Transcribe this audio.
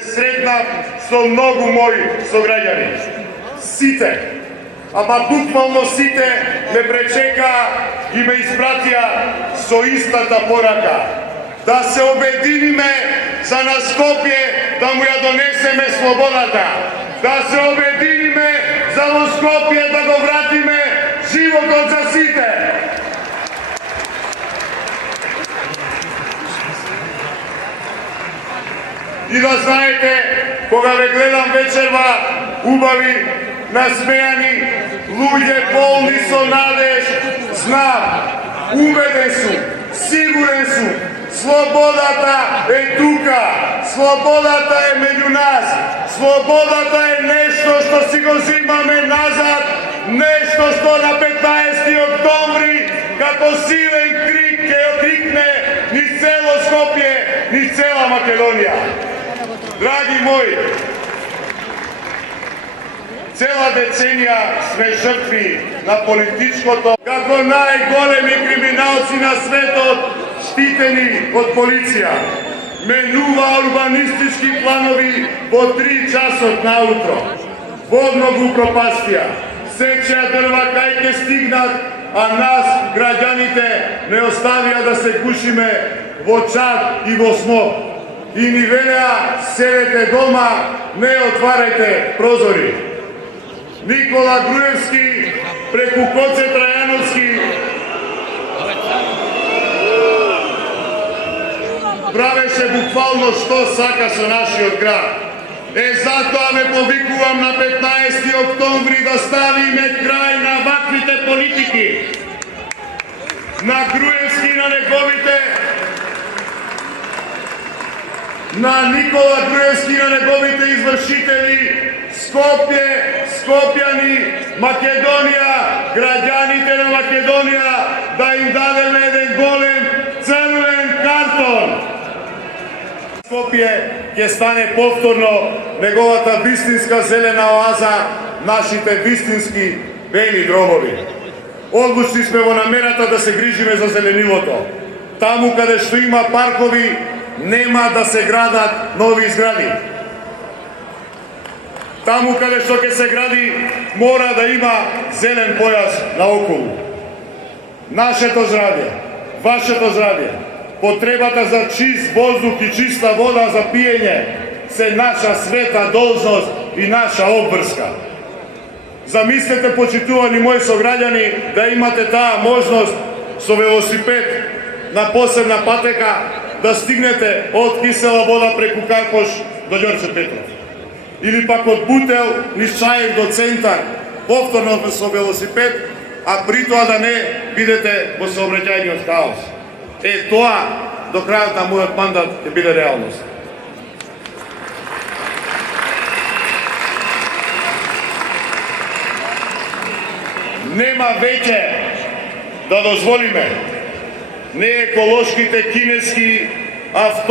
Сретнав со многу мои сограѓани. Сите, ама буквално сите ме пречека и ме испратија со истата порака. Да се обединиме за на Скопје да му ја донесеме слободата. Да се обединиме за во Скопје да го вратиме животот за сите. И да знаете, кога ве гледам вечерва, убави, насмејани, луѓе полни со надеж, знам, убеден сум, сигурен сум, слободата е тука, слободата е меѓу нас, слободата е нешто што си го зимаме назад, нешто што на 15 октомври, како силен крик ќе отикне ни цело Скопје, ни цела Македонија. Драги мои, цела деценија сме жртви на политичкото, како најголеми криминалци на светот, штитени од полиција. Менува урбанистички планови по 3 часот наутро. Водно го упропастија. Сечеа дрва кај ќе стигнат, а нас, граѓаните, не оставија да се гушиме во чад и во смог. И ни велеа, седете дома, не отварајте прозори. Никола Груевски преку Коце Трајановски правеше буквално што сака со нашиот град. Затоа ме повикувам на 15 октомври да ставиме крај на ваквите политики. На Груевски и на неговите на Никола Груевски и на неговите извршители, Скопје, Скопјани, Македонија, граѓаните на Македонија, да им дадеме еден голем црвен картон. Скопје ќе стане повторно неговата вистинска зелена оаза, нашите вистински бели гробови. Одлучни сме во намерата да се грижиме за зеленилото. Таму каде што има паркови, нема да се градат нови згради. Таму каде што ќе се гради, мора да има зелен појас наоколу. Нашето здравје, вашето здравје, потребата за чист воздух и чиста вода за пиење се наша света должност и наша обврска. Замислете, почитувани мои сограѓани, да имате таа можност со велосипед на посебна патека да стигнете од Кисела вода преку Карпош до Ѓорче Петров. Или пак од Бутел низ Чаев до центар, повторно со велосипед, а при тоа да не бидете во сообраќајниот хаос. Тоа до крајот на мојот мандат ќе биде реалност. Нема веќе да дозволиме нееколошките кинески авто